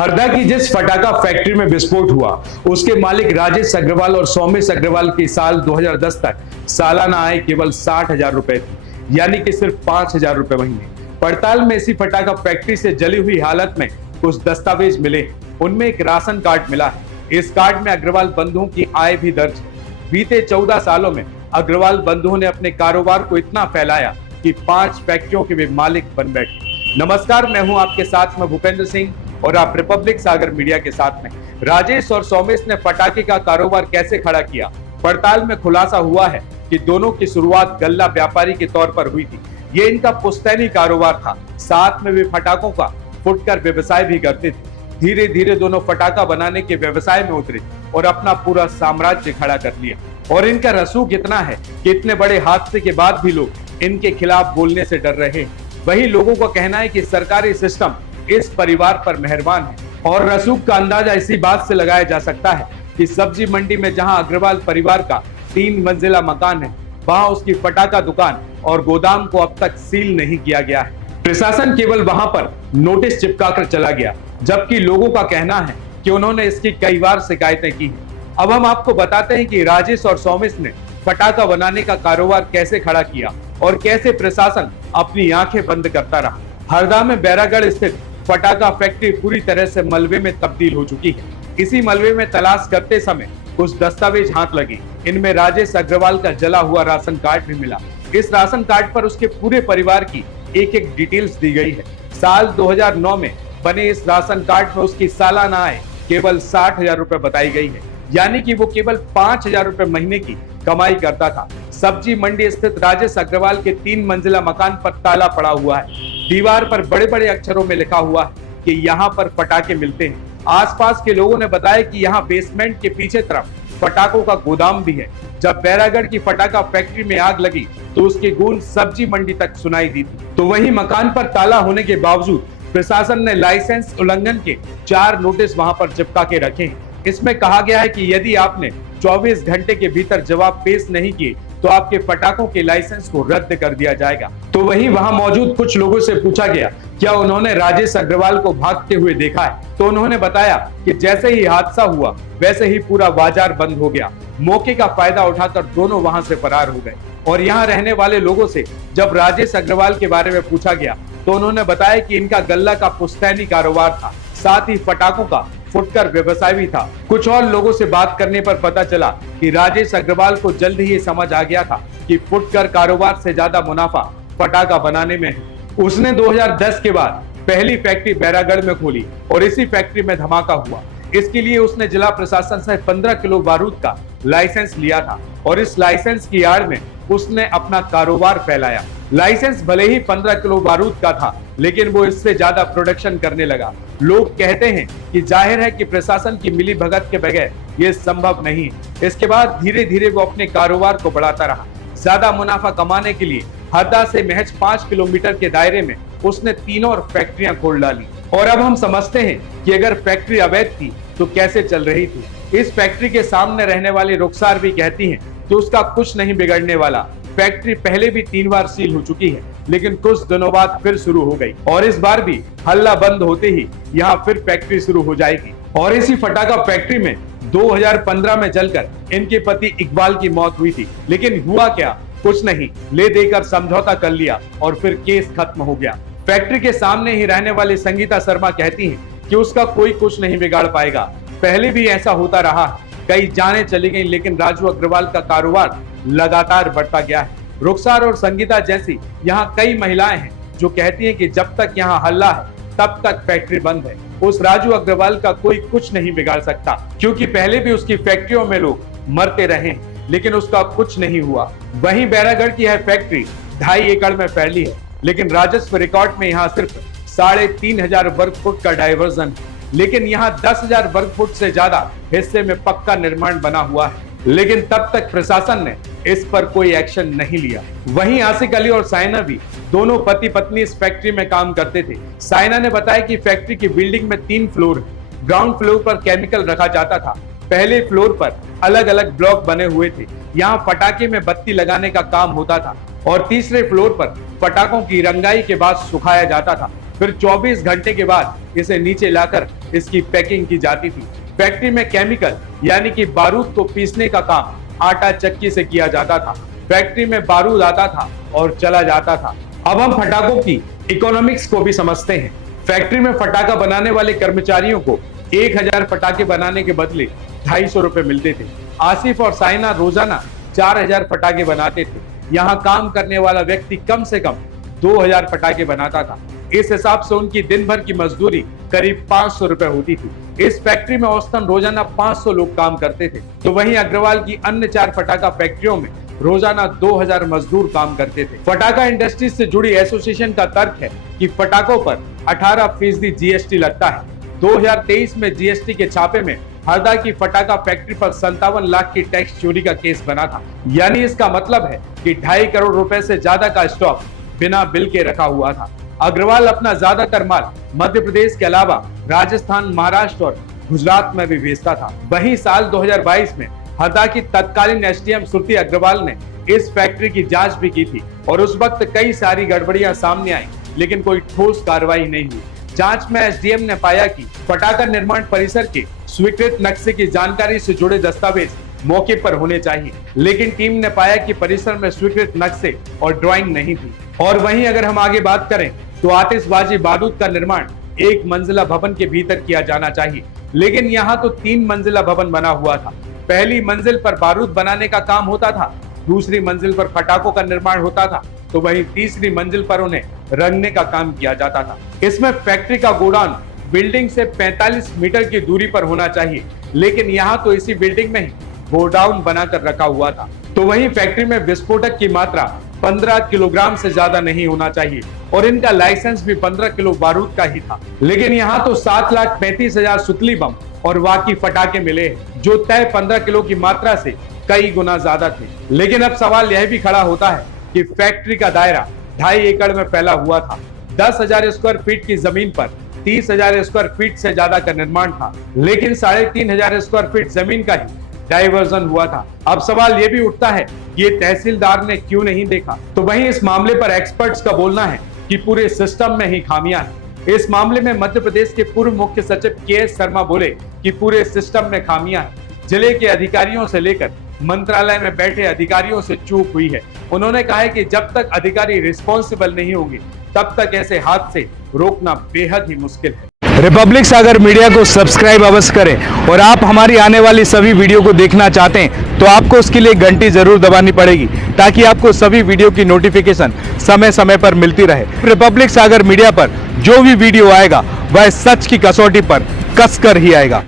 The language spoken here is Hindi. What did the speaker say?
हरदा की जिस फटाका फैक्ट्री में विस्फोट हुआ उसके मालिक राजेश अग्रवाल और सौमेश अग्रवाल की साल 2010 तक सालाना आय केवल 60,000 रुपए थी, यानी कि सिर्फ 5,000 रुपए महीने। पड़ताल में इसी फटाका फैक्ट्री से जली हुई हालत में कुछ दस्तावेज मिले। उनमें एक राशन कार्ड मिला है। इस कार्ड में अग्रवाल बंधुओं की आय भी दर्ज है। बीते 14 सालों में अग्रवाल बंधुओं ने अपने कारोबार को इतना फैलाया कि 5 फैक्ट्रियों के वे मालिक बन बैठे। नमस्कार, मैं हूं आपके साथ में भूपेंद्र सिंह और आप रिपब्लिक सागर मीडिया के साथ में। राजेश और सौमेश ने पटाखे का कारोबार कैसे खड़ा किया? पड़ताल में खुलासा हुआ है कि दोनों की शुरुआत गल्ला व्यापारी के तौर पर हुई थी। ये इनका पुश्तैनी कारोबार था। साथ में वे फटाकों का फुटकर व्यवसाय भी करते थे। धीरे धीरे दोनों फटाखा बनाने के व्यवसाय में उतरे और अपना पूरा साम्राज्य खड़ा कर लिया। और इनका रसूख इतना है कि इतने बड़े हादसे के बाद भी लोग इनके खिलाफ बोलने से डर रहे हैं। वही लोगों का कहना है कि सरकारी सिस्टम इस परिवार पर मेहरबान है। और रसूख का अंदाजा इसी बात से लगाया जा सकता है कि सब्जी मंडी में जहां अग्रवाल परिवार का 3 मंजिला मकान है, वहां उसकी फटाका दुकान और गोदाम को अब तक सील नहीं किया गया है। प्रशासन केवल वहां पर नोटिस चिपकाकर चला गया, जबकि लोगों का कहना है कि उन्होंने इसकी कई बार शिकायतें की हैं। अब हम आपको बताते हैं कि राजेश और सौमेश ने फटाका बनाने का कारोबार कैसे खड़ा किया और कैसे प्रशासन अपनी आंखें बंद करता रहा। हरदा में बैरागढ़ स्थित फटाका फैक्ट्री पूरी तरह से मलबे में तब्दील हो चुकी है। इसी मलबे में तलाश करते समय कुछ दस्तावेज हाथ लगे। इनमें राजेश अग्रवाल का जला हुआ राशन कार्ड भी मिला। इस राशन कार्ड पर उसके पूरे परिवार की एक डिटेल्स दी गई है। साल 2009 में बने इस राशन कार्ड में उसकी सालाना आय केवल 60,000 रुपए बताई गई है, यानी कि वो केवल 5,000 रुपए महीने की कमाई करता था। सब्जी मंडी स्थित राजेश अग्रवाल के 3 मंजिला मकान पर ताला पड़ा हुआ है। दीवार पर बड़े बड़े अक्षरों में लिखा हुआ है कि यहाँ पर फटाके मिलते हैं। आसपास के लोगों ने बताया कि यहाँ बेसमेंट के पीछे तरफ फटाकों का गोदाम भी है। जब बैरागढ़ की फटाका फैक्ट्री में आग लगी तो उसकी गूंज सब्जी मंडी तक सुनाई दी थी। तो वहीं मकान पर ताला होने के बावजूद प्रशासन ने लाइसेंस उल्लंघन के 4 नोटिस वहां पर चिपका के रखे हैं। इसमें कहा गया है कि यदि आपने 24 घंटे के भीतर जवाब पेश नहीं किए तो आपके पटाखों के लाइसेंस को रद्द कर दिया जाएगा। तो वहीं वहां मौजूद कुछ लोगों से पूछा गया क्या उन्होंने राजेश अग्रवाल को भागते हुए देखा है, तो उन्होंने बताया कि जैसे ही हादसा हुआ वैसे ही पूरा बाजार बंद हो गया। मौके का फायदा उठाकर दोनों वहां से फरार हो गए। और यहाँ रहने वाले लोगों से जब राजेश अग्रवाल के बारे में पूछा गया तो उन्होंने बताया कि इनका गल्ला का पुश्तैनी कारोबार था, साथ ही फटाकों का फुटकर व्यवसाय भी था। कुछ और लोगों से बात करने पर पता चला कि राजेश अग्रवाल को जल्द ही समझ आ गया था कि फुटकर कारोबार से ज्यादा मुनाफा फटाका बनाने में है। उसने 2010 के बाद पहली फैक्ट्री बैरागढ़ में खोली और इसी फैक्ट्री में धमाका हुआ। इसके लिए उसने जिला प्रशासन से 15 किलो बारूद का लाइसेंस लिया था और इस लाइसेंस की आड़ में उसने अपना कारोबार फैलाया। लाइसेंस भले ही 15 किलो बारूद का था, लेकिन वो इससे ज्यादा प्रोडक्शन करने लगा। लोग कहते हैं कि जाहिर है कि प्रशासन की मिली भगत के बगैर ये संभव नहीं है। इसके बाद धीरे धीरे वो अपने कारोबार को बढ़ाता रहा। ज्यादा मुनाफा कमाने के लिए हरदा से महज 5 किलोमीटर के दायरे में उसने 3 और फैक्ट्रियां खोल डाली। और अब हम समझते हैं कि अगर फैक्ट्री अवैध थी तो कैसे चल रही थी। इस फैक्ट्री के सामने रहने वाली रुखसार भी कहती हैं कि उसका कुछ नहीं बिगड़ने वाला। फैक्ट्री पहले भी 3 बार सील हो चुकी है, लेकिन कुछ दिनों बाद फिर शुरू हो गई और इस बार भी हल्ला बंद होते ही यहाँ फिर फैक्ट्री शुरू हो जाएगी। और इसी फटाका फैक्ट्री में 2015 में जलकर इनके पति इकबाल की मौत हुई थी, लेकिन हुआ क्या? कुछ नहीं, ले देकर समझौता कर लिया और फिर केस खत्म हो गया। फैक्ट्री के सामने ही रहने वाली संगीता शर्मा कहती हैं कि उसका कोई कुछ नहीं बिगाड़ पाएगा। पहले भी ऐसा होता रहा, कई जाने चली गई, लेकिन राजू अग्रवाल का कारोबार लगातार बढ़ता गया है। रुखसार और संगीता जैसी यहाँ कई महिलाएं हैं जो कहती हैं कि जब तक यहाँ हल्ला है तब तक फैक्ट्री बंद है। उस राजू अग्रवाल का कोई कुछ नहीं बिगाड़ सकता, क्योंकि पहले भी उसकी फैक्ट्रियों में लोग मरते रहे, लेकिन उसका कुछ नहीं हुआ। वहीं बैरागढ़ की यह फैक्ट्री 2.5 एकड़ में फैली है, लेकिन राजस्व रिकॉर्ड में यहाँ सिर्फ 3,500 वर्ग फुट का डायवर्जन है, लेकिन यहाँ 10,000 वर्ग फुट से ज्यादा हिस्से में पक्का निर्माण बना हुआ है। लेकिन तब तक प्रशासन ने इस पर कोई एक्शन नहीं लिया। वहीं आसिक अली और साइना भी दोनों पति पत्नी इस फैक्ट्री में काम करते थे। साइना ने बताया कि फैक्ट्री की बिल्डिंग में 3 फ्लोर है। ग्राउंड फ्लोर पर केमिकल रखा जाता था। पहले फ्लोर पर अलग अलग ब्लॉक बने हुए थे, यहाँ फटाके में बत्ती लगाने का काम होता था और तीसरे फ्लोर पर पटाखों की रंगाई के बाद सुखाया जाता था। फिर 24 घंटे के बाद इसे नीचे लाकर इसकी पैकिंग की जाती थी। फैक्ट्री में केमिकल यानी कि बारूद को पीसने का काम आटा चक्की से किया जाता था। फैक्ट्री में बारूद आता था और चला जाता था। अब हम फटाकों की इकोनॉमिक्स को भी समझते हैं। फैक्ट्री में फटाका बनाने वाले कर्मचारियों को 1000 फटाके बनाने के बदले 250 रुपए मिलते थे। आसिफ और साइना रोजाना 4000 फटाके बनाते थे। यहाँ काम करने वाला व्यक्ति कम से कम 2000 फटाके बनाता था। इस हिसाब से उनकी दिन भर की मजदूरी करीब 500 रुपए होती थी। इस फैक्ट्री में औसतन रोजाना 500 लोग काम करते थे। तो वहीं अग्रवाल की अन्य 4 फटाका फैक्ट्रियों में रोजाना 2000 मजदूर काम करते थे। फटाका इंडस्ट्री से जुड़ी एसोसिएशन का तर्क है कि फटाकों पर 18% जीएसटी लगता है। 2023 में जीएसटी के छापे में हरदा की फटाका फैक्ट्री पर 57 लाख की टैक्स चोरी का केस बना था। यानी इसका मतलब है कि 2.5 करोड़ रुपए से ज्यादा का स्टॉक बिना बिल के रखा हुआ था। अग्रवाल अपना ज्यादातर माल मध्य प्रदेश के अलावा राजस्थान, महाराष्ट्र और गुजरात में भी भेजता था। वहीं साल 2022 में हरदा की तत्कालीन एसडीएम श्रुति अग्रवाल ने इस फैक्ट्री की जांच भी की थी और उस वक्त कई सारी गड़बड़ियां सामने आई, लेकिन कोई ठोस कार्रवाई नहीं हुई। जांच में एसडीएम ने पाया कि फटाका निर्माण परिसर के स्वीकृत नक्शे की जानकारी से जुड़े दस्तावेज मौके पर होने चाहिए, लेकिन टीम ने पाया कि परिसर में स्वीकृत नक्शे और ड्राइंग नहीं थी। और वहीं अगर हम आगे बात करें तो आतिशबाजी बारूद का निर्माण 1 मंजिला भवन के भीतर किया जाना चाहिए, लेकिन यहाँ तो 3 मंजिला भवन बना हुआ था। पहली मंजिल पर बारूद बनाने का काम होता था, दूसरी मंजिल पर फटाकों का निर्माण होता था, तो वहीं तीसरी मंजिल पर उन्हें रंगने का काम किया जाता था। इसमें फैक्ट्री का गोडाउन बिल्डिंग से 45 मीटर की दूरी पर होना चाहिए, लेकिन यहाँ तो इसी बिल्डिंग में ही गोडाउन बनाकर रखा हुआ था। तो वहीं फैक्ट्री में विस्फोटक की मात्रा 15 किलोग्राम से ज्यादा नहीं होना चाहिए और इनका लाइसेंस भी 15 किलो बारूद का ही था। लेकिन यहाँ तो 7,35,000 सुतली बम और वाकी फटाके मिले हैं, जो तय 15 किलो की मात्रा से कई गुना ज्यादा थे। लेकिन अब सवाल यह भी खड़ा होता है कि फैक्ट्री का दायरा 2.5 एकड़ में फैला हुआ था। 10,000 स्क्वायर फीट की जमीन पर 30,000 स्क्वायर फीट से ज्यादा का निर्माण था, लेकिन 3,500 स्क्वायर फीट जमीन का ही डाइवर्जन हुआ था। अब सवाल ये भी उठता है कि ये तहसीलदार ने क्यों नहीं देखा। तो वहीं इस मामले पर एक्सपर्ट्स का बोलना है कि पूरे सिस्टम में ही खामियां हैं। इस मामले में मध्य प्रदेश के पूर्व मुख्य सचिव के.एस. शर्मा बोले कि पूरे सिस्टम में खामियां हैं। जिले के अधिकारियों से लेकर मंत्रालय में बैठे अधिकारियों से चूक हुई है। उन्होंने कहा है कि जब तक अधिकारी रिस्पॉन्सिबल नहीं होंगे तब तक ऐसे हादसे रोकना बेहद ही मुश्किल है। रिपब्लिक सागर मीडिया को सब्सक्राइब अवश्य करें और आप हमारी आने वाली सभी वीडियो को देखना चाहते हैं तो आपको उसके लिए घंटी जरूर दबानी पड़ेगी, ताकि आपको सभी वीडियो की नोटिफिकेशन समय समय पर मिलती रहे। रिपब्लिक सागर मीडिया पर जो भी वीडियो आएगा वह सच की कसौटी पर कसकर ही आएगा।